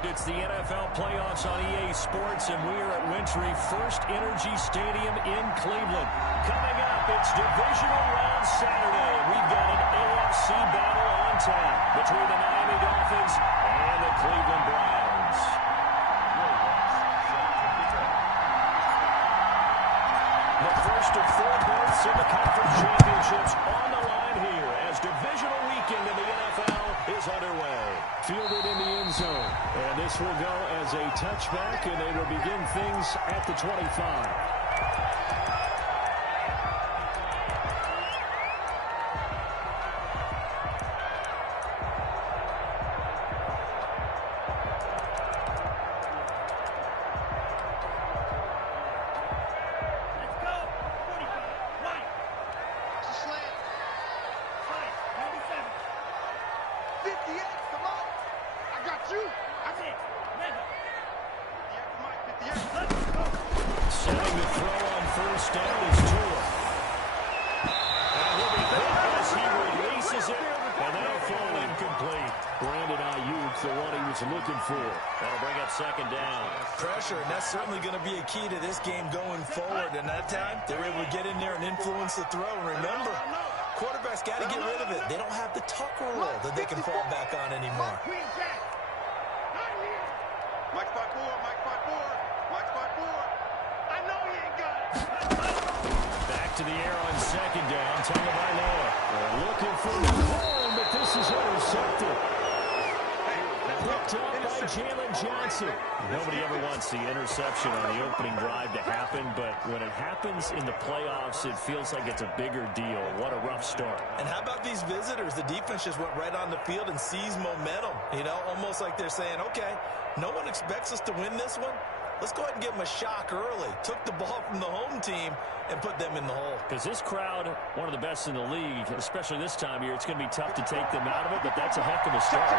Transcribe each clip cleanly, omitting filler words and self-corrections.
It's the NFL playoffs on EA Sports, and we are at Wintry First Energy Stadium in Cleveland. Coming up, it's Divisional Round Saturday. We've got an AFC battle on tap between the Miami Dolphins and the Cleveland Browns. The first of four berths in the conference championships on the line here as divisional weekend in the NFL is underway. Fielded in the end zone. And this will go as a touchback, and they will begin things at the 25. Certainly going to be a key to this game going forward, and that time they were able to get in there and influence the throw. And remember, quarterbacks got to get rid of it. They don't have the Tucker rule that they can fall back on anymore. Mike spot four, Mike spot four, Mike spot four. I know he ain't got it. Back to the air on second down. Tagovailoa looking for the home, but this is intercepted. Picked up by Jalen Johnson. Nobody ever wants the interception on the opening drive to happen, but when it happens in the playoffs, it feels like it's a bigger deal. What a rough start. And how about these visitors? The defense just went right on the field and seized momentum. You know, almost like they're saying, okay, no one expects us to win this one. Let's go ahead and give them a shock early. Took the ball from the home team and put them in the hole. Because this crowd, one of the best in the league, especially this time of year, it's going to be tough to take them out of it, but that's a heck of a start.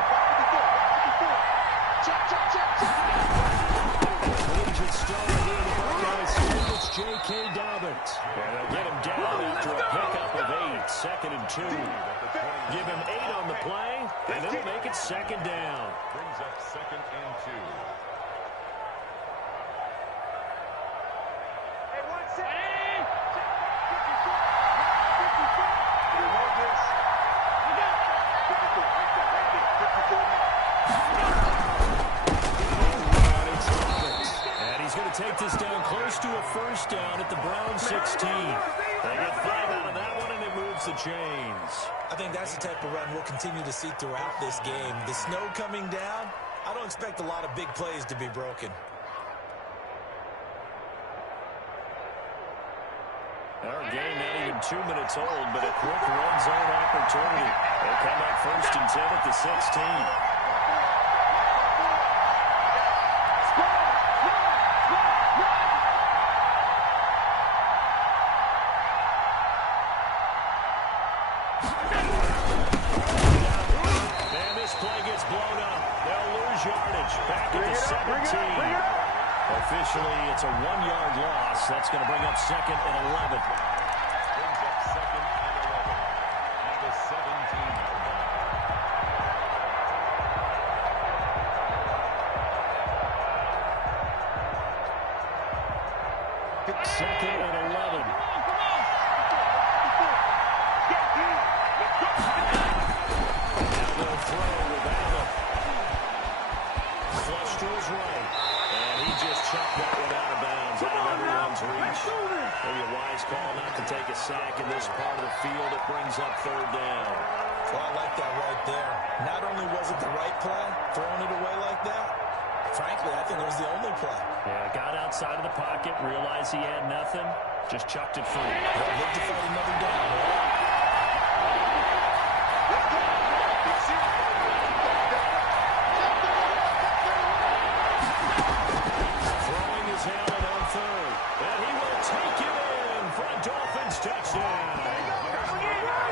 Collegiate star here in the Buckeyes. It's J.K. Dobbins. And they'll get him down after a pickup of 8. 2nd and 2. Give him 8 on the play, and it'll make it 2nd down. Brings up 2nd and 2. Hey, 1 second. You know this. You got it. 54. Right there. 54. He's going to take this down close to a first down at the Browns 16. They get 5 out of that one, and it moves the chains. I think that's the type of run we'll continue to see throughout this game. The snow coming down, I don't expect a lot of big plays to be broken. Our game not even 2 minutes old, but a quick red zone opportunity. They come up 1st and 10 at the 16. Back at the 17. Officially, it's a 1-yard loss. That's going to bring up 2nd and 11. Brings up 2nd and 11 at the 17-yard line. 2nd and 11. Now they'll throw with Allen. Flush to his right, and he just chucked that one out of bounds, out of everyone's reach. Maybe a wise call not to take a sack in this part of the field. It brings up 3rd down. Well, I like that right there. Not only was it the right play, throwing it away like that, frankly, I think it was the only play. Yeah, got outside of the pocket, realized he had nothing, just chucked it free. They'll look to fight another down, right?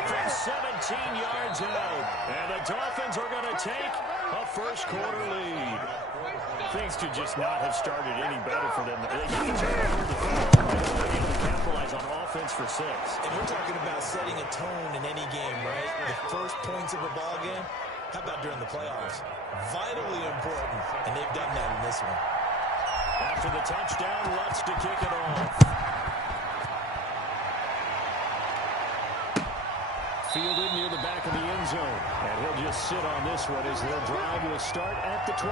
From 17 yards out. And the Dolphins are going to take a first-quarter lead. Things could just not have started any better for them. They can capitalize on offense for 6. And we're talking about setting a tone in any game, right? The first points of a ball game, How about during the playoffs? Vitally important, and they've done that in this one. After the touchdown, Lutz to kick it off. Fielded near the back of the end zone. And he'll just sit on this one as their drive will start at the 25.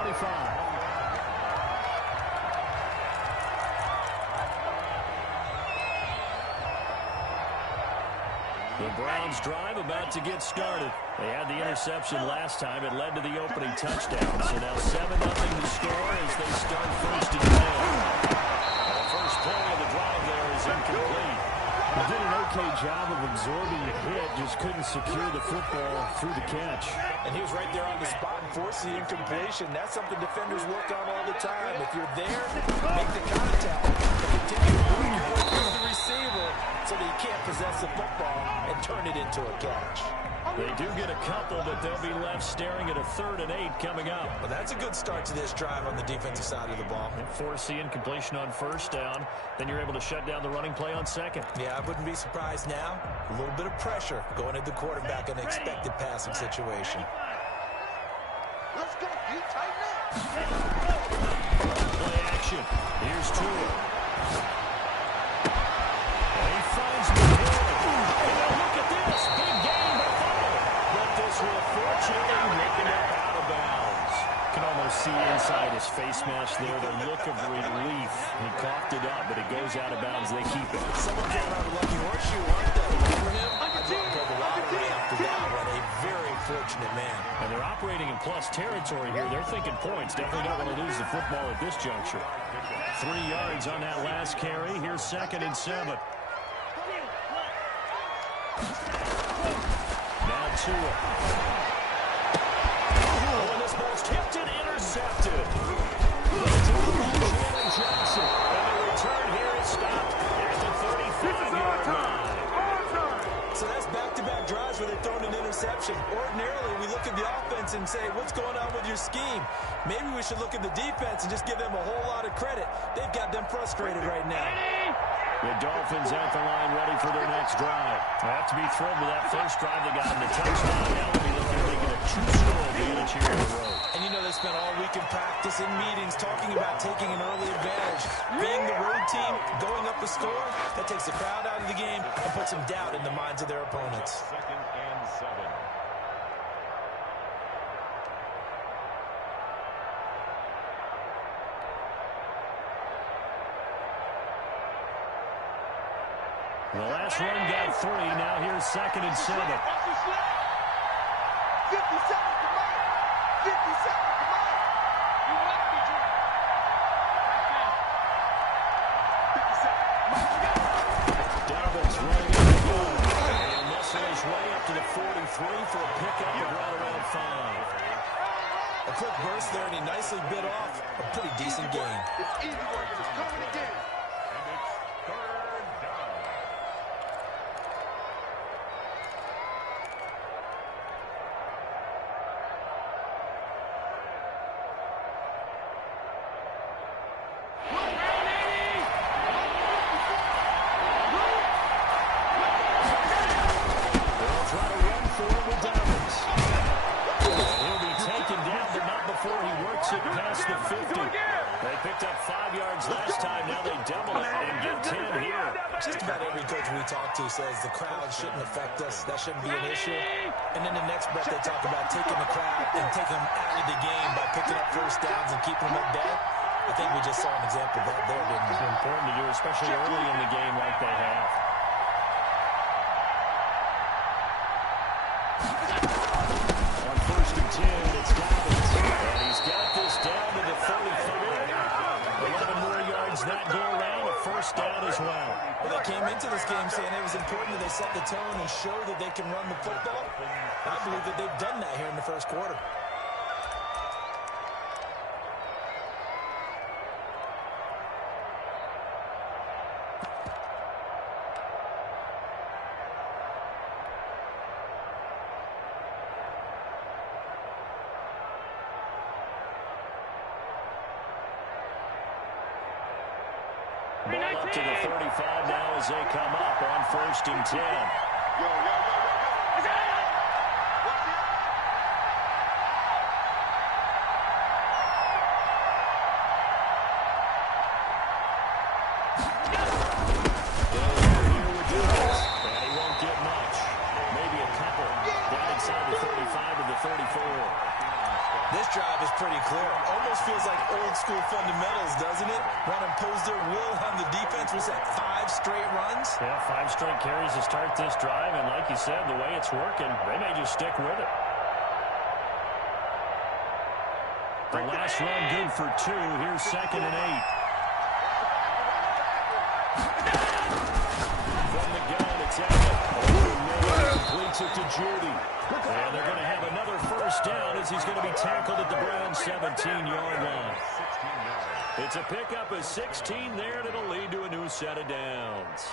The Browns' drive about to get started. They had the interception last time. It led to the opening touchdown. So now 7-0 to score as they start first and 10. The first play of the drive there is incomplete. He did an okay job of absorbing the hit, just couldn't secure the football through the catch. And he was right there on the spot and forced the incompletion. That's something defenders work on all the time. If you're there, make the contact and continue to work your way through the receiver so that you can't possess the football and turn it into a catch. They do get a couple, but they'll be left staring at a 3rd and 8 coming up. Well, that's a good start to this drive on the defensive side of the ball. And force the incompletion on first down. Then you're able to shut down the running play on second. Yeah, I wouldn't be surprised now. A little bit of pressure going at the quarterback in an expected passing situation. Let's go. You tighten up. Play action. Here's Tua. And he finds McGill. And look at this. Big game by Fuller. But this will fortunately ripping it out of bounds. Can almost see inside his face mask there the look of relief. He coughed it up, but it goes out of bounds. They keep it. Someone came out of a lucky horseshoe, aren't they? For him, I'd go the lottery after that one. A very fortunate man. And they're operating in plus territory here. They're thinking points. Definitely don't want to lose the football at this juncture. 3 yards on that last carry. Here's 2nd and 7. Now Tua. Oh, and this ball's tipped and intercepted. Johnson. And the return here is stopped at the 35-yard line. So that's back-to-back drives where they've thrown an interception. Ordinarily, we look at the offense and say, what's going on with your scheme? Maybe we should look at the defense and just give them a whole lot of credit. They've got them frustrated right now. The Dolphins at the line ready for their next drive. They have to be thrilled with that first drive they got in the touchdown. Now they'll be looking at making a two-score advantage here on the road. And you know they spent all week in practice, in meetings, talking about taking an early advantage. Being the road team, going up the score, that takes the crowd out of the game and puts some doubt in the minds of their opponents. 2nd and 7. The last run got 3. Now here's 2nd and 7. 57 to Mike. 57 to Mike. You want to be true. 57. Dolphins running in the goal. And he'll muscle his way up to the 43 for a pickup of right around 5. A quick burst there, and he nicely bit off a pretty decent gain. It's easy work. It's coming again. Past the 50. They picked up 5 yards last time. Now they double it and get 10 here. Just about every coach we talk to says the crowd shouldn't affect us. That shouldn't be an issue. And then the next breath they talk about taking the crowd and taking them out of the game by picking up first downs and keeping them at bay. I think we just saw an example of that there, didn't we? It's important to do, especially early in the game like they have. On 1st and 10, it's Dolphins. And he's got this down to the 35. 11 more yards that go around. A first down as well. Well, they came into this game saying it was important that they set the tone and show that they can run the football. I believe that they've done that here in the first quarter. Ball up to the 35 now as they come up on 1st and 10. Yo. drive is pretty clear. Almost feels like old-school fundamentals, doesn't it? Want to impose their will on the defense. Was that 5 straight runs? Yeah, 5 straight carries to start this drive, and like you said, the way it's working, they may just stick with it. The last run good for 2. Here's 2nd and 8. From the gun, it's Allen. Completes it to Judy. And they're going to have another first down as he's going to be tackled at the Browns' 17-yard line. It's a pickup of 16 there, and it'll lead to a new set of downs.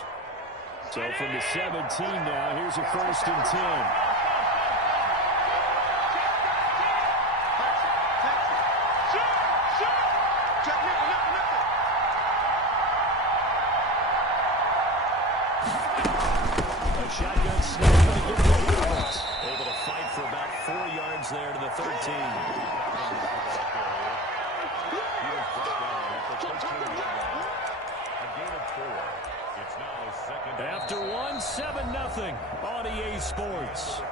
So from the 17 now, here's a 1st and 10. Shotgun snap to get the yards. Able to fight for about 4 yards there to the 13. After 1, 7-0 on EA Sports.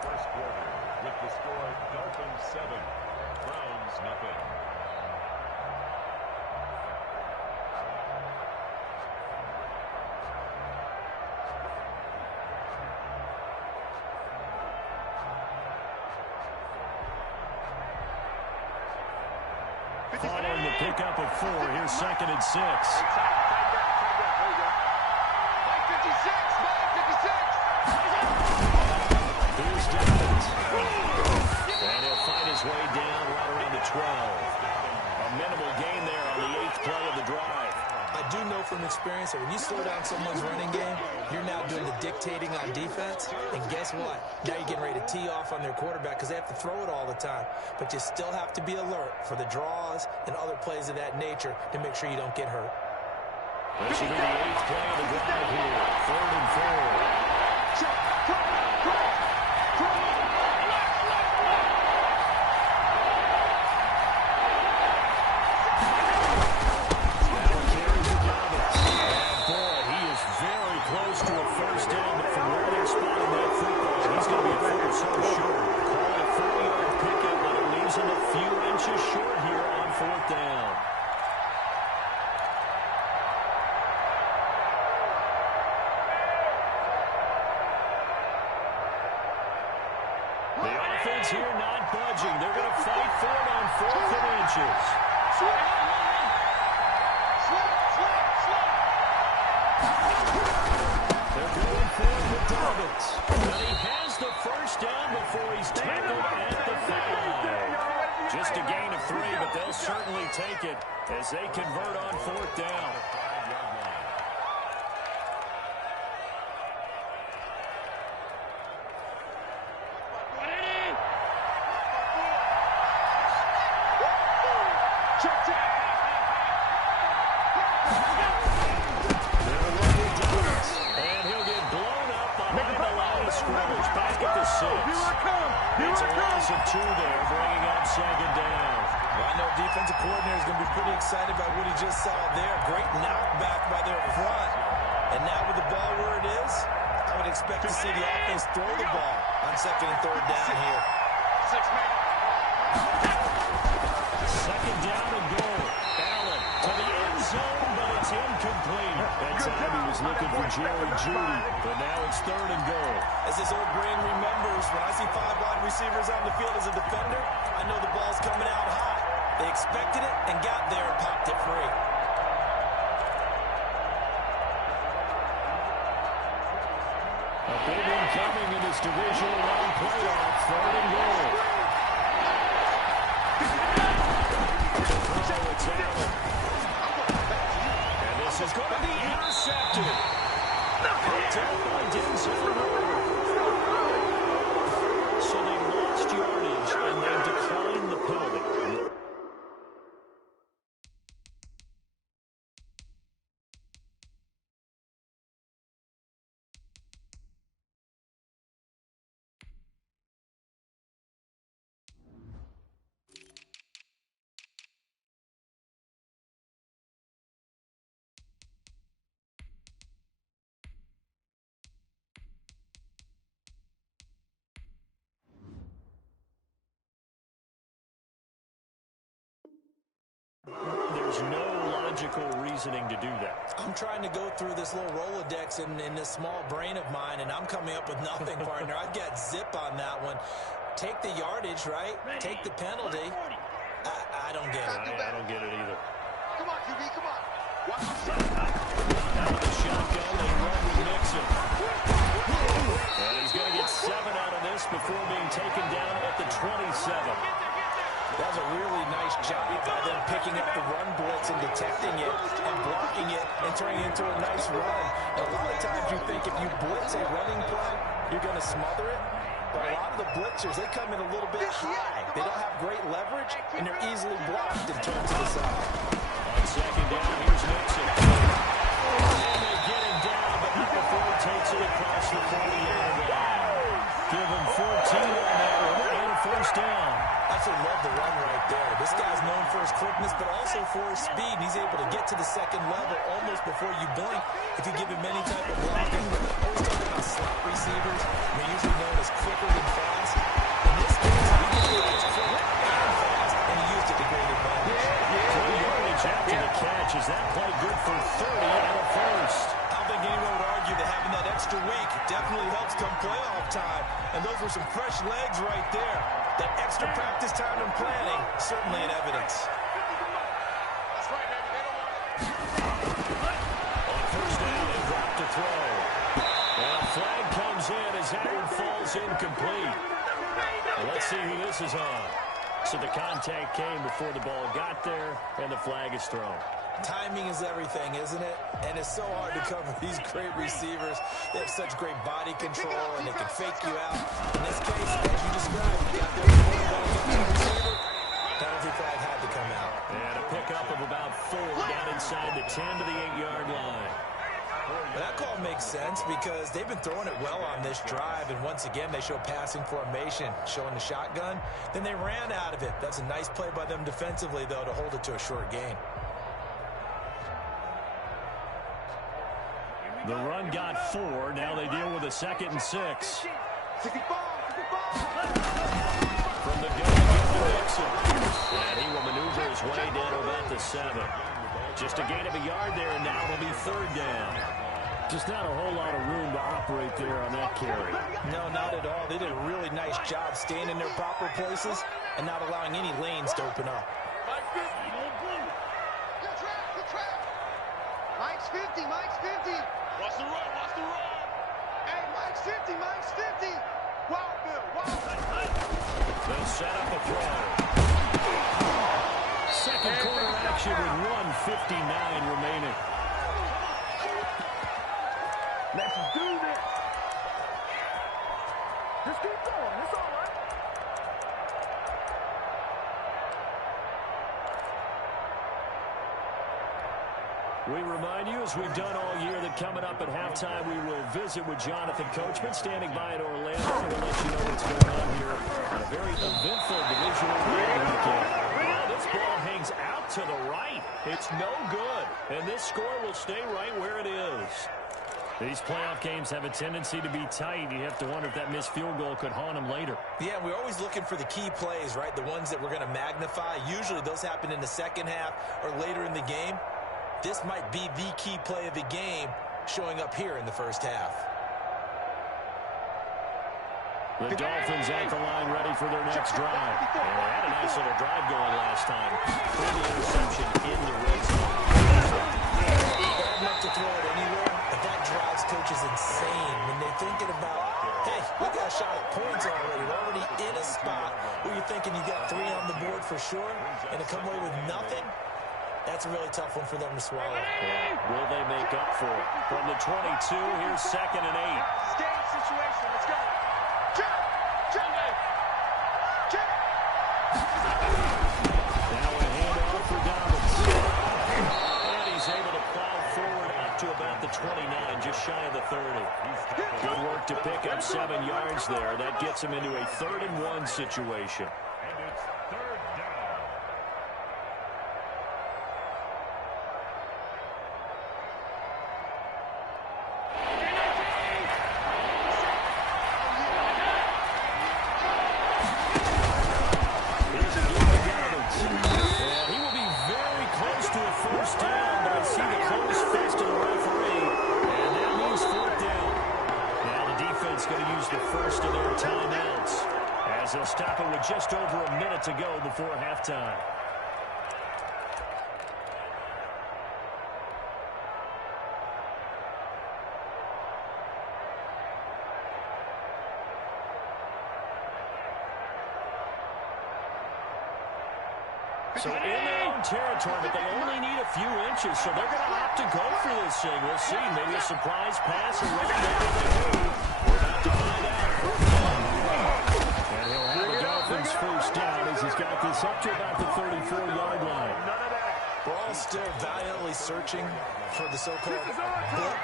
With the score, Dolphins 7, Browns 0. Following the pickup of 4, here's 2nd and 6. Here's Dolphins. And he'll fight his way down right around the 12. A minimal gain there on the 8th play of the drive. I do know from experience that when you slow down someone's running game, you're now doing the dictating on defense. And guess what? Now you're getting ready to tee off on their quarterback because they have to throw it all the time. But you still have to be alert for the draws and other plays of that nature to make sure you don't get hurt. This will be the 8th play of the drive here. 3rd and 4. Here not budging. They're going to fight for it on 4th and inches. They're going for it with Dolphins. But he has the first down before he's tackled at the 5. Just a gain of 3, but they'll certainly take it as they convert on 4th down. It's a loss of 2 there, bringing up 2nd down. Well, I know defensive coordinator is going to be pretty excited about what he just saw there. Great knockback by their front. And now with the ball where it is, I would expect to see the offense throw the ball on 2nd and 3rd down here. 2nd down and goal. Allen to the end zone, but it's incomplete. That time he was looking for Jerry Judy, but now it's 3rd and goal. As this old brain remembers, when I see 5 wide receivers on the field as a defender, I know the ball's coming out high. They expected it and got there and popped it free. A big one coming in this divisional round playoff. 3rd and goal. It's Allen. And this is going to be intercepted. Picked up by Denzel. So they lost yardage and they declined the penalty. there's no logical reasoning to do that. I'm trying to go through this little Rolodex in this small brain of mine, and I'm coming up with nothing, partner. I've got zip on that one. Take the yardage, right? Take the penalty. I don't get it. I don't get it either. Come on, QB, come on. Watch the Out of the shotgun, they run with Mixon. And he's going to get 7 out of this before being taken down at the 27. That was a really nice job by them picking up the run blitz and detecting it and blocking it and turning it into a nice run. A lot of times you think if you blitz a running play, you're going to smother it. But a lot of the blitzers, they come in a little bit high. They don't have great leverage, and they're easily blocked and turned to the side. On second down, here's Nixon. And they get him down, but not before he takes it across the 40-yard line. Give him 14 on that one and a first down. I actually love the run right there. This guy's known for his quickness, but also for his speed. And he's able to get to the second level almost before you blink if you give him any type of blocking. Always talking about slot receivers. They're usually known as quicker than fast. In this case, he was quick and fast, and he used it to great advantage. Good yardage after the catch. Is that play good for 30 and a first? I don't think anyone would argue that having that extra week definitely helps come playoff time. And those were some fresh legs right there. That extra practice time and planning, certainly in evidence. That's right, baby. They don't want it. On first down, they drop to throw. And a flag comes in as Aaron falls incomplete. And let's see who this is on. So the contact came before the ball got there, and the flag is thrown. Timing is everything, isn't it? And it's so hard to cover these great receivers. They have such great body control, and they can fake you out. In this case, as you described, you got there before the ball gets to the receiver. Penalty flag had to come out. And a pickup of about 4 down inside the 10 to the 8-yard line. That call makes sense because they've been throwing it well on this drive, and once again, they show passing formation, showing the shotgun. Then they ran out of it. That's a nice play by them defensively, though, to hold it to a short gain. The run got 4. Now they deal with a 2nd and 6. From the gun, Nixon. And he will maneuver his way down to about the 7. Just a gain of a yard there, and now it'll be 3rd down. Just not a whole lot of room to operate there on that carry. No, not at all. They did a really nice job staying in their proper places and not allowing any lanes to open up. Good trap. Mike's 50, Mike's 50. Watch the run, watch the run. Hey, Mike's 50, Mike's 50. Wild Bill, wild Bill. They'll set up a throw. Second quarter action with 1:59 remaining. Let's do this. Just keep going. It's all right. We remind you, as we've done all year, that coming up at halftime, we will visit with Jonathan Coachman, standing by in Orlando. We'll let you know what's going on here on a very eventful divisional weekend. This ball hangs out to the right. It's no good. And this score will stay right where it is. These playoff games have a tendency to be tight. You have to wonder if that missed field goal could haunt them later. Yeah, we're always looking for the key plays, right? The ones that we're going to magnify. Usually those happen in the second half or later in the game. This might be the key play of the game showing up here in the first half. The Dolphins at the line ready for their next drive. And they had a nice little drive going last time. For the interception in the red zone. Bad enough to throw it anywhere, but that drives coaches insane when they're thinking about, hey, we got a shot at points already. We're already in a spot where you're thinking you got 3 on the board for sure, and to come away with nothing, that's a really tough one for them to swallow. Yeah. Will they make up for it? From the 22, here's 2nd and 8. Game situation. Let's go. Jump. Now a handoff for Dolphins. And he's able to plow forward up to about the 29, just shy of the 30. Good work to pick up 7 yards there. That gets him into a 3rd and 1 situation. And it's 3rd down. He will be very close to a as they'll stop it with just over a minute to go before halftime. So in their own territory, but they only need a few inches, so they're going to opt to go for this thing. We'll see. Maybe a surprise pass or run. Maybe they do. We're about to find out. And he'll have the Dolphins first down as he's got this up to about the 34-yard line. We're all still valiantly searching for the so-called book,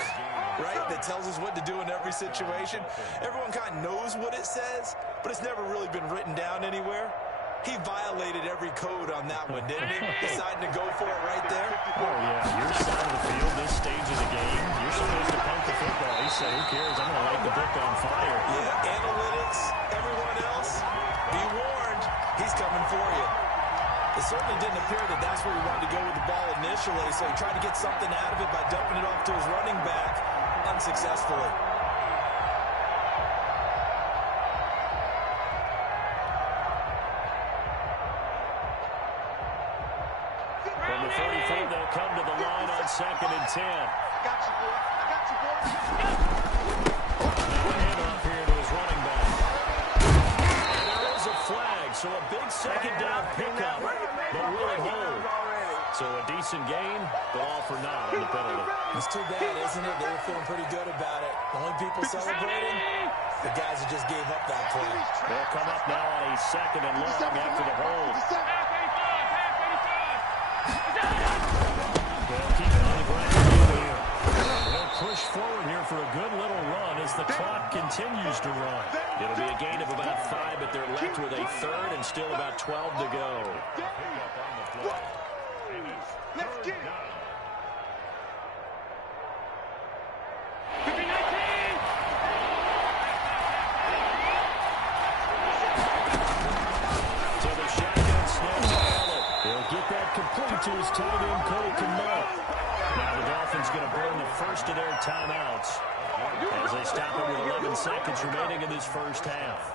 right, that tells us what to do in every situation. Everyone kind of knows what it says, but it's never really been written down anywhere. He violated every code on that one, didn't he? Deciding to go for it right there. Oh, yeah. Your side of the field, this stage of the game, you're supposed to punt the football. He said, who cares? I'm going to light the book on fire. Yeah, analytics, everyone else, be warned, he's coming for you. It certainly didn't appear that that's where he wanted to go with the ball initially, so he tried to get something out of it by dumping it off to his running back unsuccessfully. From the 34, they'll come to the line on 2nd and 10. Got you, boy. I got you, boy. Now a handoff here to his running back. And there is a flag, so a big second down pickup, but will it hold? So a decent gain, but all for naught on the penalty. It's too bad, isn't it? They were feeling pretty good about it. The only people celebrating, the guys that just gave up that play. They'll come up now on a 2nd and long after the hold. They'll keep it on the ground here. They'll push forward here for a good little run as the clock continues to run. It'll be a gain of about 5, but they're left with a 3rd and still about 12 to go. Let's get it. So the shotgun snaps Allen. He'll get that complete to his tight end, Cole Kmet. Now the Dolphins going to burn the first of their timeouts as they stop it with 11 seconds remaining in this first half.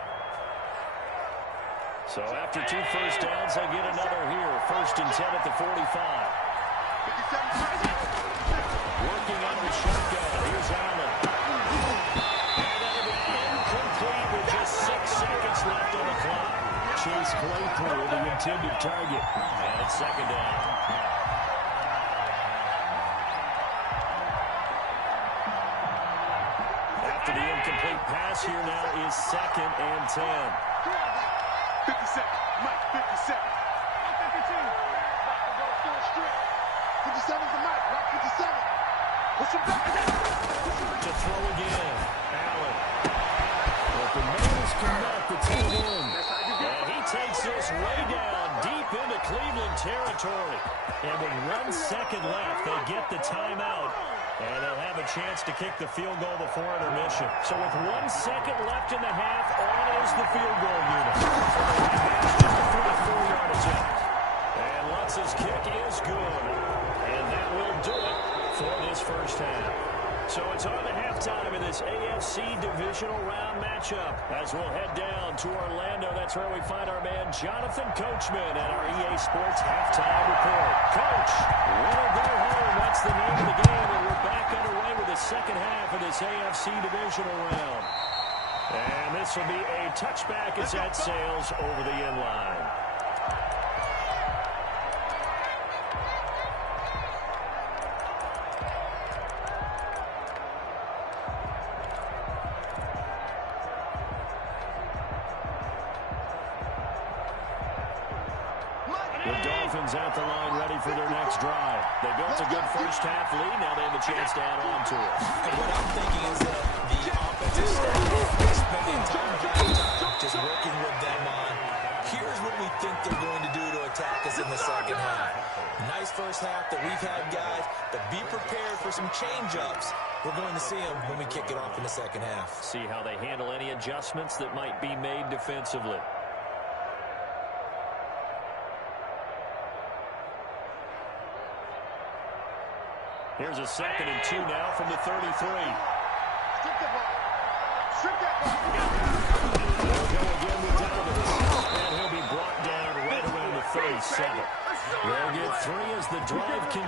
So after 2 first downs, they get another here. 1st and 10 at the 45. Working on the shotgun. Here's Allen. And that'll be incomplete with just 6 seconds left on the clock. Chase Claypool, the intended target. And it's 2nd down. After the incomplete pass, here now is 2nd and 10. 57, Mike, 57. 52. About to go full strip. 57's the Mike, Mike 57. Push him back. To throw again. Allen. Open man is Kmet, the tight end. And he takes this way down deep into Cleveland territory. And with 1 second left, they get the timeout. And they'll have a chance to kick the field goal before intermission. So with 1 second left in the half, on is the field goal unit. It's just a 44-yard attempt. And Lutz's kick is good. And that will do it for this first half. So it's on to halftime in this AFC divisional round matchup. As we'll head down to Orlando, that's where we find our man Jonathan Coachman at our EA Sports halftime report. Coach, win or go home, that's the name of the game, and we're back underway with the second half of this AFC divisional round. And this will be a touchback as that sails over the end line. The Dolphins at the line ready for their next drive. They built a good first half lead. Now they have a chance to add on to it. And what I'm thinking is that the offensive staff spent the entire halftime just working with them on, here's what we think they're going to do to attack us in the second half. Nice first half that we've had, guys, but be prepared for some change-ups. We're going to see them when we kick it off in the second half. See how they handle any adjustments that might be made defensively. Here's a 2nd and 2 now from the 33. Strip that ball. Strip that ball. They'll go again with Donovan.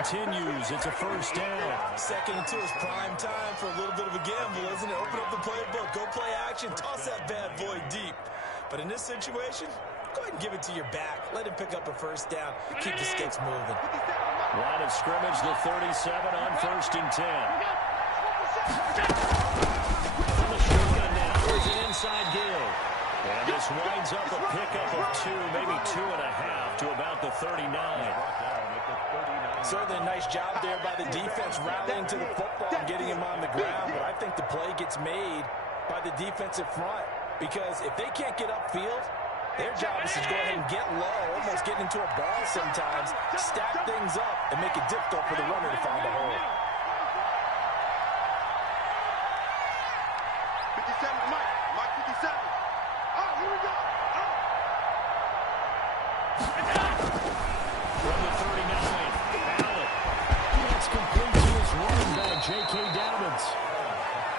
continues. It's a first down. Second and 2 is prime time for a little bit of a gamble, isn't it? Open up the playbook, go play action, toss that bad boy deep. But in this situation, go ahead and give it to your back. Let him pick up a first down. Keep the sticks moving. Line of scrimmage, the 37 on first and 10. From the shotgun now, there's an inside give. And this winds up a pickup of 2, maybe 2.5 to about the 39. Certainly a nice job there by the defense rallying to the football and getting him on the ground. But I think the play gets made by the defensive front. Because if they can't get upfield, their job is to go ahead and get low, almost get into a ball sometimes, stack things up, and make it difficult for the runner to find a hole. 57, Mike 57. Oh, here we go. From the 39, Allen. That's complete to his running back, J.K. Dobbins.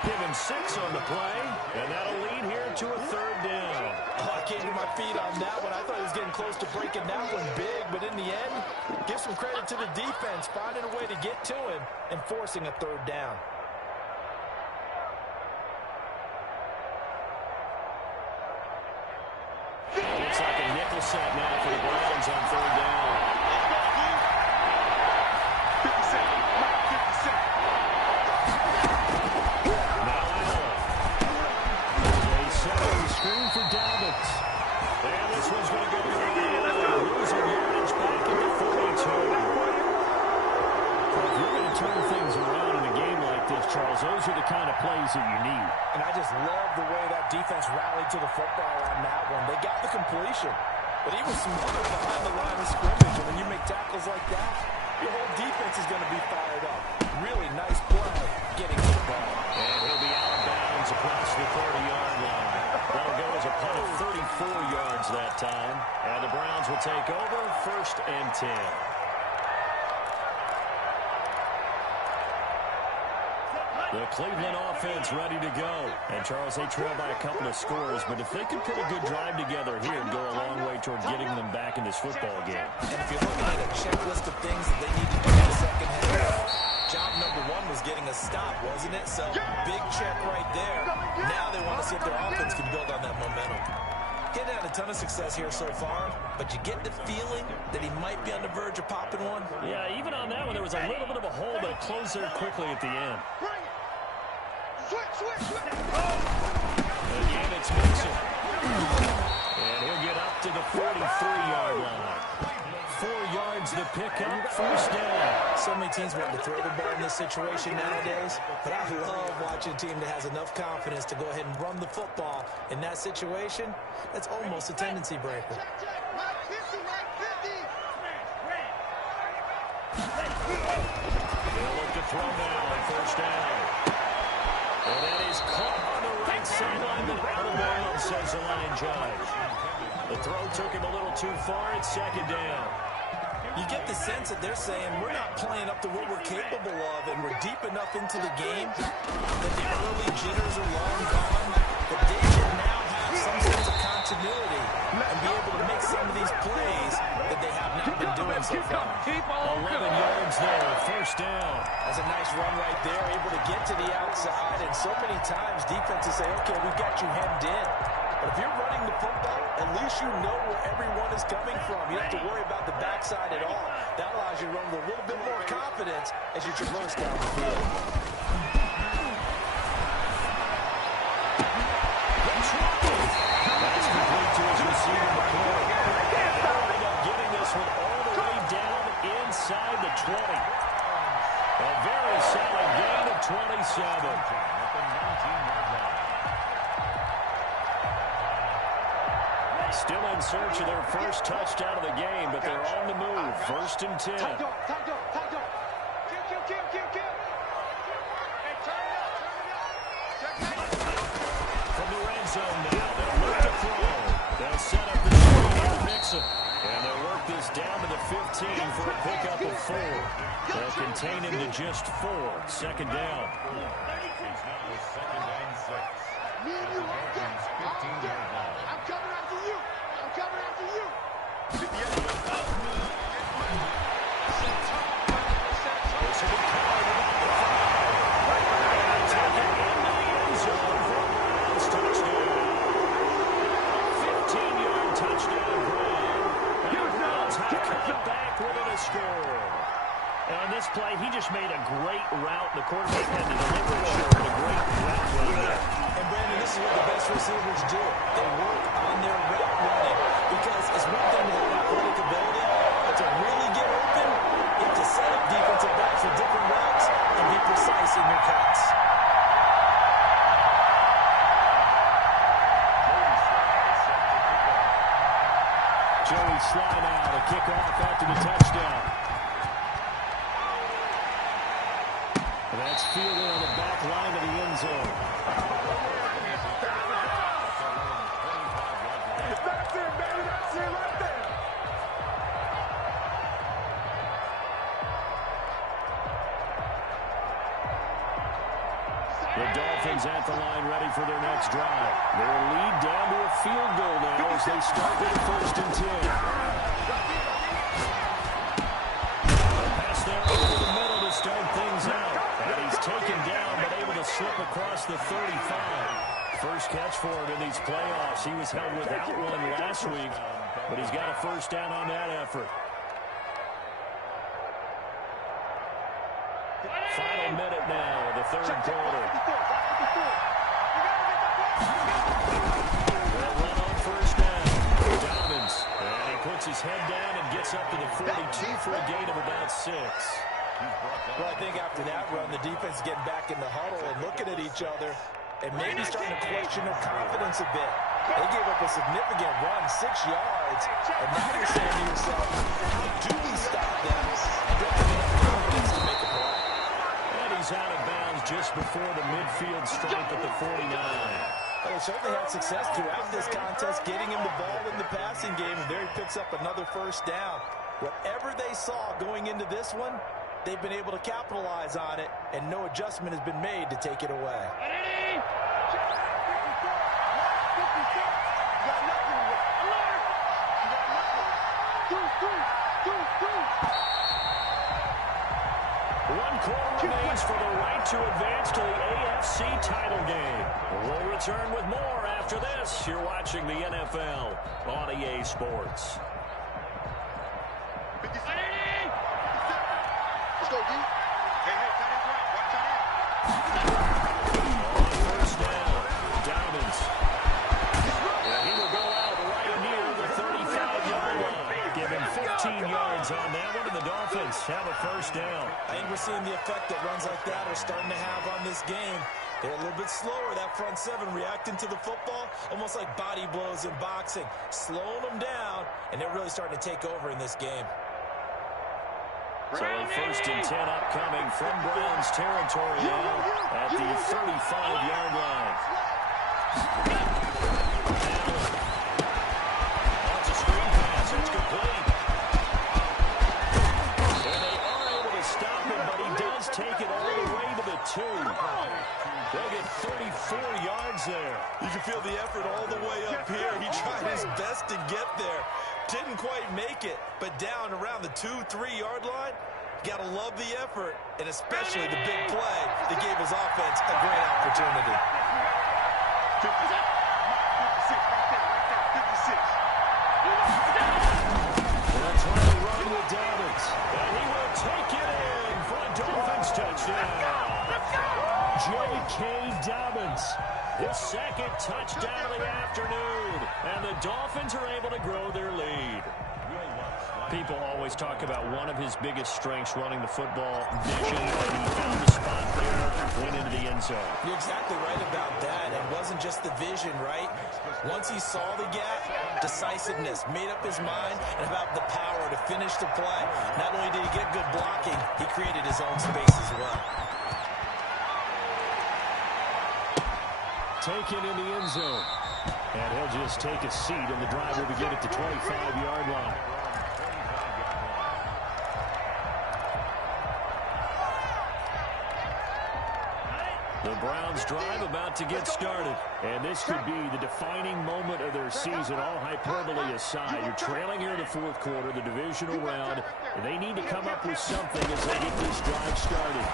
Given 6 on the play, and that'll lead here to a third down. Oh, I came to my feet on that one. I thought he was getting close to breaking that one big, but in the end, give some credit to the defense, finding a way to get to him and forcing a third down. Looks like a nickel set now for the Browns on third down. 57, Mike 57. Now Allen. They set up the screen for Dobbins. And this one's going to go through. Losing yardage back at the 42. Well, if you're going to turn things around in a game like this, Charles, those are the kind of plays that you need. And I just love the way that defense rallied to the football on that one. They got the completion, but he was smothered behind the line of scrimmage. And when you make tackles like that, your whole defense is going to be fired up. Really nice play getting to the ball. And he'll be out of bounds across the 30-yard line. That'll go as a punt of 34 yards that time. And the Browns will take over first and 10. The Cleveland offense ready to go. And, Charles, they trail by a couple of scores, but if they could put a good drive together here and go a long way toward getting them back in this football game. And if you're looking at a checklist of things that they need to do in the second half, job number 1 was getting a stop, wasn't it? So, big check right there. Now they want to see if their offense can build on that momentum. He's had a ton of success here so far, but you get the feeling that he might be on the verge of popping one. Yeah, even on that one, there was a little bit of a hole, but it closed there quickly at the end. Again, it's Mason. And he'll get up to the 43-yard line. 4 yards the pickup, first down. So many teams want to throw the ball in this situation nowadays, but I love watching a team that has enough confidence to go ahead and run the football. In that situation, that's almost a tendency breaker. They'll look to throw now on first down. And that is caught on the right sideline, but out of bounds, says the line judge. The throw took him a little too far. It's second down. You get the sense that they're saying we're not playing up to what we're capable of, and we're deep enough into the game that the early jitters are long gone, but they should now have some sense of continuity and be able to make some of these plays that they have not been doing so far. 11 yards there, first down. That's a nice run right there, able to get to the outside, and so many times defenses say, okay, we've got you hemmed in. But if you're running the football, at least you know where everyone is coming from. You don't have to worry about the backside at all. That allows you to run with a little bit more confidence as you traverse down the field. That's complete to his receiver, McCoy. Ended up getting this one all the way down inside the 20. A very solid gain of 27. Still in search of their first touchdown of the game, but they're on the move. First and 10. From the red zone now, they'll look to throw. They'll set up the screen here, Mixon. And they'll work this down to the 15 for a pickup of 4. They'll contain him to just 4. Second down. Second and 6. Me and you, I'm coming after you. I'm coming after you. the score. And on this play, he just made a great route. The quarterback had to deliver it short. A great route run there. And, Brandon, this is what the best receivers do. They work on their route running. Because it's one thing to have athletic ability, but to really get open, you have to set up defensive backs with different routes and be precise in your cuts. Joey Sly now to kick off after the touchdown. And that's fielded on the back line of the end zone. That's it, baby. That's it right there. The Dolphins at the line ready for their next drive. Their lead down to a field goal now as they start with a 1st and 10. Pass there over the middle to start things out. And he's taken down but able to slip across the 35. First catch for him in these playoffs. He was held without one last week, but he's got a 1st down on that effort. Final minute now of the 3rd quarter. They'll run on 1st down. Dobbins. And he puts his head down and gets up to the 42 for a gain of about 6. Well, I think after that run, the defense getting back in the huddle and looking at each other and maybe starting to question their confidence a bit. They gave up a significant run, 6 yards, and now you're saying to yourself, how do we stop them? And don't have enough confidence to make a play. And he's out of bounds just before the midfield stripe at the 49. Well, they certainly had success throughout this contest, getting him the ball in the passing game, and there he picks up another 1st down. Whatever they saw going into this one, they've been able to capitalize on it, and no adjustment has been made to take it away. One quarter remains for the right to advance to the AFC title game. We'll return with more after this. You're watching the NFL on EA Sports. Let's go, D. Hey, tight ends right. Watch tight end. On 1st down, Dobbins. And he will go out right near the 35-yard line. Give him 15 yards on that one, and the Dolphins have a 1st down. I think we're seeing the effect that runs like that are starting to have on this game. They're a little bit slower, that front 7, reacting to the football, almost like body blows in boxing, slowing them down, and they're really starting to take over in this game. So 1st and 10 upcoming from Browns territory now at the 35-yard line. That's a screen pass. It's complete. And they are able to stop him, but he does take it all the way to the 2. They'll get 34 yards there. You can feel the effort all the way up here. He tried his best to get there. Didn't quite make it, but down around the 2-3-yard line, you got to love the effort, and especially the big play that gave his offense a great opportunity. 56, right there, 56. They'll try to run with Dobbins, and he will take it in for a Dolphins touchdown. J.K. Dobbins, his 2nd touchdown of the afternoon, and the Dolphins are able to grow their lead. People always talk about one of his biggest strengths running the football, vision, and he found the spot there, went into the end zone. You're exactly right about that. It wasn't just the vision, right? Once he saw the gap, decisiveness, made up his mind, and about the power to finish the play. Not only did he get good blocking, he created his own space as well. Taken in the end zone. And he'll just take a seat, and the drive will begin at the 25-yard line. The Browns drive about to get started. And this could be the defining moment of their season, all hyperbole aside. You're trailing here in the 4th quarter, the divisional round, and they need to come up with something as they get this drive started.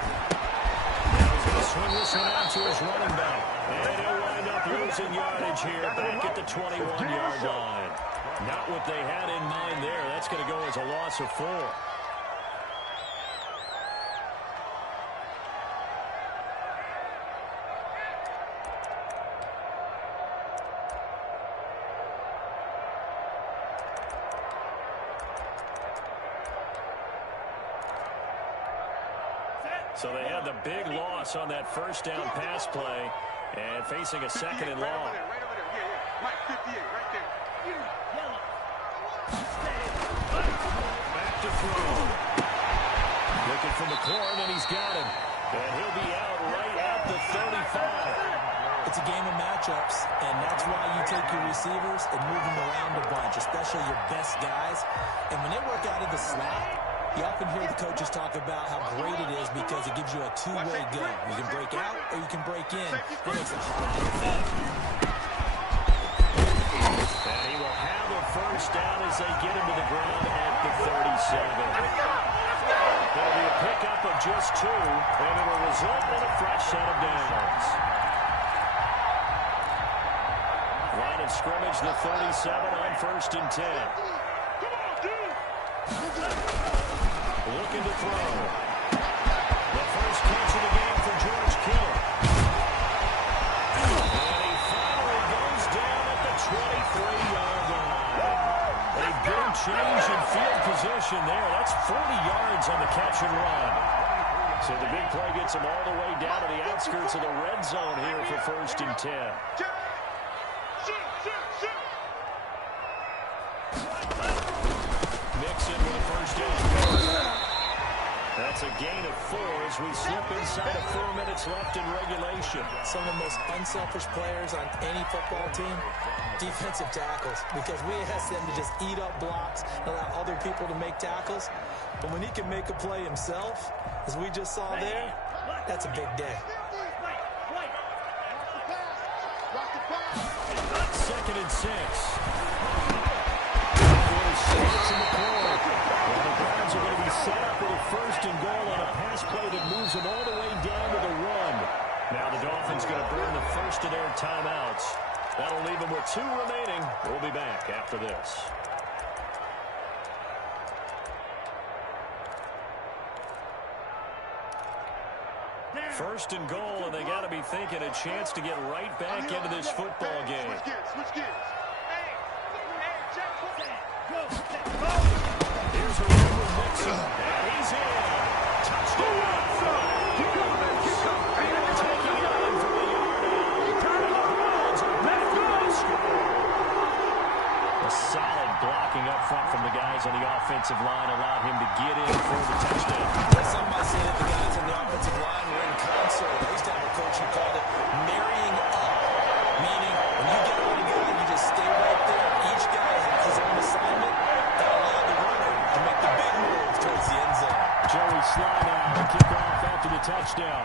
Now he's going to swing this one out to his running back. And he'll wind up losing yardage here back at the 21-yard line. Not what they had in mind there. That's going to go as a loss of 4. So they had the big loss on that first down pass play and facing a second and long. Right over there. Yeah. Mike, 58, right there. Back to throw. Looking for McLaurin, and he's got him. And he'll be out right at the 35. It's a game of matchups, and that's why you take your receivers and move them around a bunch, especially your best guys. And when they work out of the slot, you often hear the coaches talk about how great it is because it gives you a two-way go. You can break out or you can break in. It makes it hard to defend. And he will have a first down as they get him to the ground at the 37. It'll be a pickup of just 2, and it will result in a fresh set of downs. Line of scrimmage, the 37 on 1st and 10. Looking to throw. The first catch of the game for George Kittle. And he finally goes down at the 23-yard line. A big change in field position there. That's 40 yards on the catch and run. So the big play gets him all the way down to the outskirts of the red zone here for 1st and 10. Mixon with a first down. That's a gain of 4 as we slip inside of 4 minutes left in regulation. Some of the most unselfish players on any football team, defensive tackles, because we ask them to just eat up blocks and allow other people to make tackles. But when he can make a play himself, as we just saw there, that's a big day. 2nd and 6. Starts in the corner. Well, the Browns are going to be set up with a 1st and goal on a pass play that moves them all the way down to the 1. Now the Dolphins going to burn the first of their timeouts. That'll leave them with 2 remaining. We'll be back after this. First and goal, and they got to be thinking a chance to get right back into this football game. Switch gears. Here's a run with Mixon, and he's in. Touchdown. Taking it on from the yard out. And the Browns are back in the score. A solid blocking up front from the guys on the offensive line allowed him to get in for the touchdown. Some might say that the guys on the offensive line were in concert. I used to have a coach who called it marrying up, meaning when you get on a guy, you just stay right there. Each guy has his own assignment. That allowed the runner to make the big move towards the end zone. Joey slide out to kick off after the touchdown.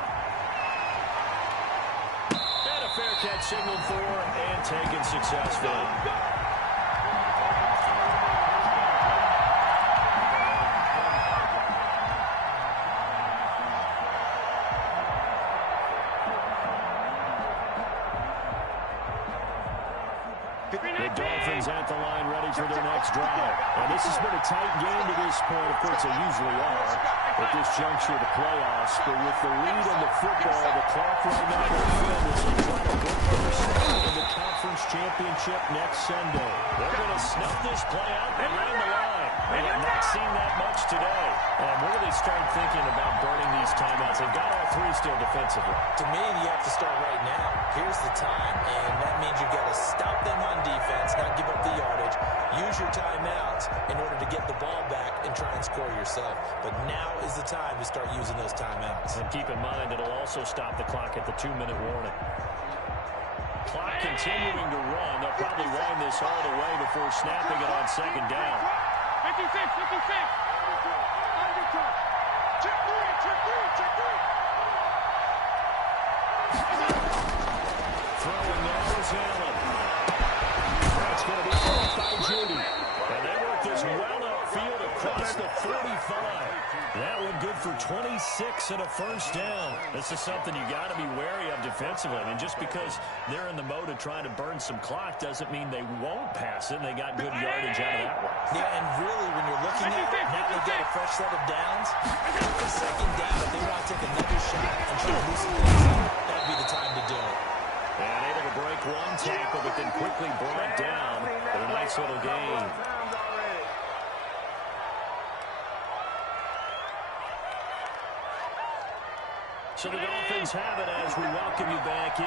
And a fair catch signaled for and taken successfully. The Dolphins at the line ready for their next drive. And this has been a tight game to this point. Of course, they usually are at this juncture of the playoffs. But with the lead in the football, the clock right now will fill as they try to book their spot in the conference championship next Sunday. They're going to snuff this play out and land the line. We have not seen that much today. And where do they start thinking about burning these timeouts? They've got all 3 still defensively. To me, you have to start right now. Here's the time, and that means you've got to stop them on defense, not give up the yardage. Use your timeouts in order to get the ball back and try and score yourself. But now is the time to start using those timeouts. And keep in mind, it'll also stop the clock at the 2-minute warning. Clock continuing to run. They'll probably wind this all the way before snapping it on 2nd down. 56. Check 3. Throwing now is Allen. That's going to be caught by Judy. And they work this well upfield across the 35. That one good for 26 and a first down. This is something you got to be wary of defensively. I mean, just because they're in the mode of trying to burn some clock doesn't mean they won't pass it. They got good yardage out of that one. Yeah, and really, when you're looking at it, now they get a fresh set of downs. For 2nd down, if they want to take another shot and try to loosen things up, that'd be the time to do it. And able to break one tackle, but then quickly brought down for a nice little gain. So the Dolphins have it as we welcome you back in.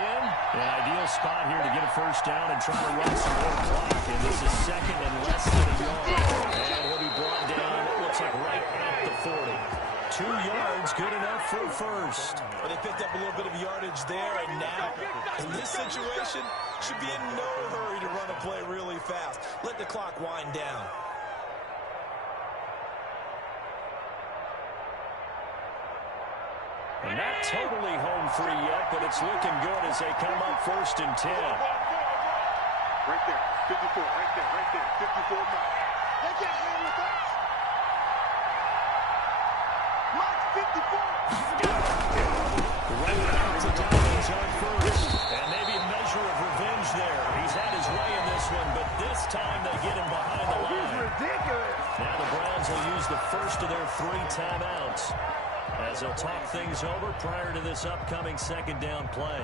An ideal spot here to get a first down and try to run some more clock. And this is second and less than a yard. And he'll be brought down, it looks like right at the 40. 2 yards, good enough for a first. But they picked up a little bit of yardage there, and now, in this situation, should be in no hurry to run a play really fast. Let the clock wind down. And not totally home free yet, but it's looking good as they come up 1st and 10. Right there, 54, right there, 54 Mike. They can't handle that. Mike, 54. Right back to Dolphins on first. And maybe a measure of revenge there. He's had his way in this one, but this time they get him behind the line. He's ridiculous. Now the Browns will use the first of their 3 timeouts as they'll talk things over prior to this upcoming second down play.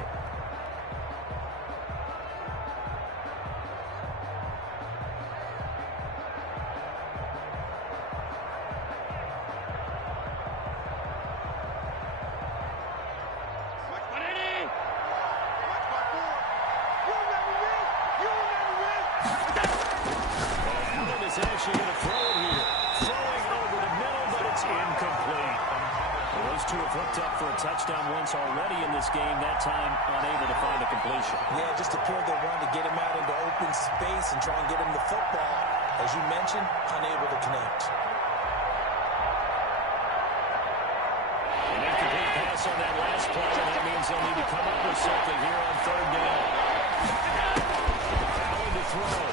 Actually going to throw it here. Throwing over the middle, but it's incomplete. Well, those two have hooked up for a touchdown once already in this game, that time unable to find a completion. Yeah, just appeared they wanted to get him out into open space and try and get him the football. As you mentioned, unable to connect. An incomplete pass on that last play, and that means they'll need to come up with something here on 3rd down. Allen to throw.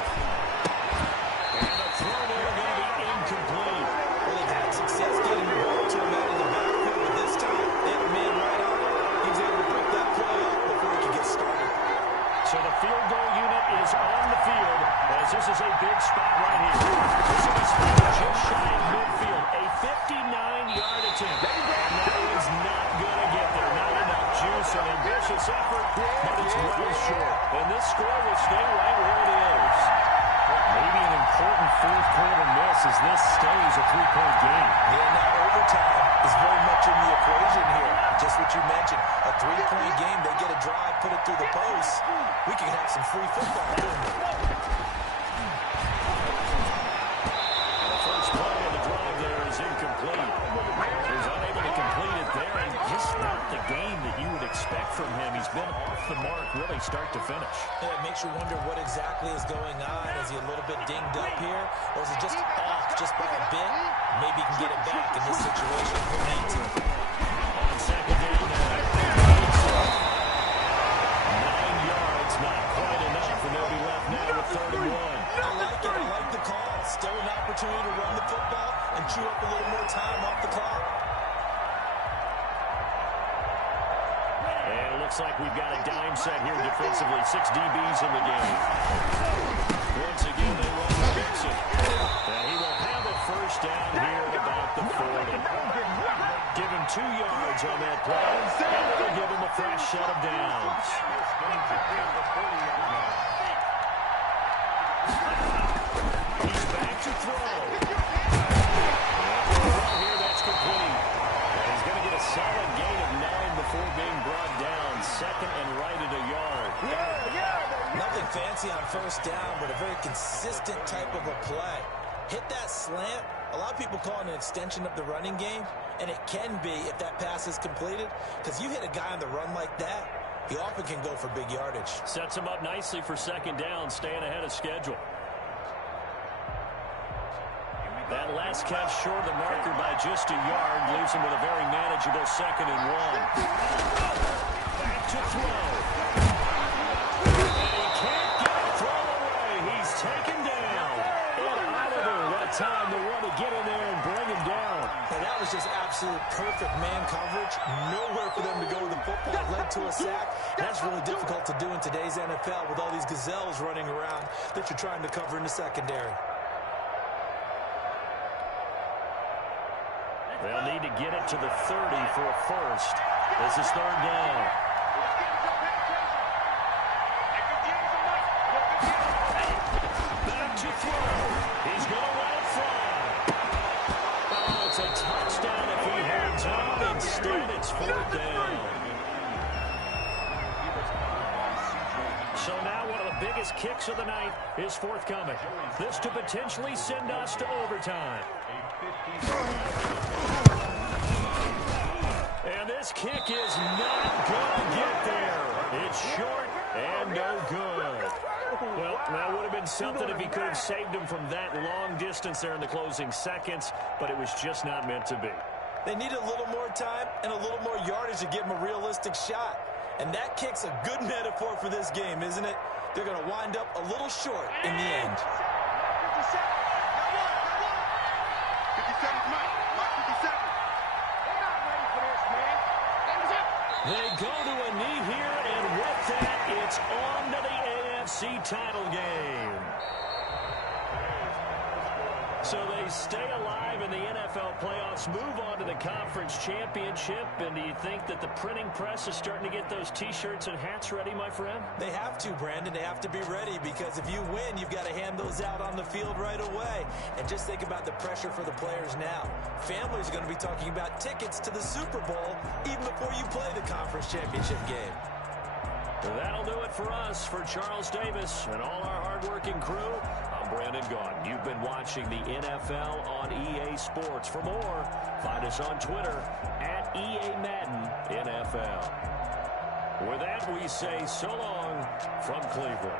Well, they've had success getting the ball to him out of the backfield, but this time they have a man right on it. He was able to break that play up before he could get started. So the field goal unit is on the field as this is a big spot right here. This will be spot just shy of midfield. A 59-yard attempt. And that is not going to get there. Not enough juice, an ambitious effort, but it's well short. And this score will stay right where it is. Maybe an important 4th quarter miss as this stays a 3-point game. Yeah, now overtime is very much in the equation here. Just what you mentioned, a 3-point game, they get a drive, put it through the post. We could have some free football. The first play of the drive there is incomplete. He's unable to complete it there, and just not the game that you would expect from him. He's been off the mark really start to finish. Yeah, it makes you wonder what exactly is going on. Is he a little bit dinged up here? Or is it just off just by a bit? Maybe he can get it back in this situation if he needs to. On 2nd down now. 9 yards, not quite enough, and they'll be left now with 3rd and 1. I like it. I like the call. Still an opportunity to run the football and chew up a little more time off the clock. And it looks like we've got a dime set here defensively. 6 DBs in the game. Once again, they run the Dixon. And he will have a first down here at about the 40. Give him 2 yards on that play, and it'll give him a fresh set of downs. He's back to throw. And here, that's complete. And he's going to get a solid gain of 9 before being brought down. 2nd and right at a yard. Nothing fancy on first down, but a very consistent type of a play. Hit that slant. A lot of people call it an extension of the running game, and it can be if that pass is completed, because you hit a guy on the run like that, he often can go for big yardage. Sets him up nicely for 2nd down, staying ahead of schedule. That last catch short of the marker by just a yard leaves him with a very manageable 2nd and 1. Back to throw. And he can't get a throw away. He's taken down. And Oliver, that time they want to get in there and bring him down. And that was just absolute perfect man coverage. Nowhere for them to go with the football. It led to a sack. That's really difficult to do in today's NFL with all these gazelles running around that you're trying to cover in the secondary. They'll need to get it to the 30 for a first. This is 3rd down. Back to throw. He's going to let it fly. Oh, it's a touchdown if he holds on. Instead, it's 4th down. biggest kicks of the night is forthcoming. This to potentially send us to overtime. And this kick is not going to get there. It's short and no good. Well, that would have been something if he could have saved him from that long distance there in the closing seconds, but it was just not meant to be. They need a little more time and a little more yardage to give him a realistic shot. And that kick's a good metaphor for this game, isn't it? They're going to wind up a little short in the end. 57's Mike. Mike 57. They're not ready for this, man. They go to a knee here, and with that, it's on to the AFC title game. So they stay alive in the NFL playoffs, move on to the conference championship, and do you think that the printing press is starting to get those T-shirts and hats ready, my friend? They have to, Brandon. They have to be ready because if you win, you've got to hand those out on the field right away. And just think about the pressure for the players now. Families are going to be talking about tickets to the Super Bowl even before you play the conference championship game. That'll do it for us. For Charles Davis and all our hardworking crew, I'm Brandon Gaudin. You've been watching the NFL on EA Sports. For more, find us on Twitter at EA Madden NFL. With that, we say so long from Cleveland.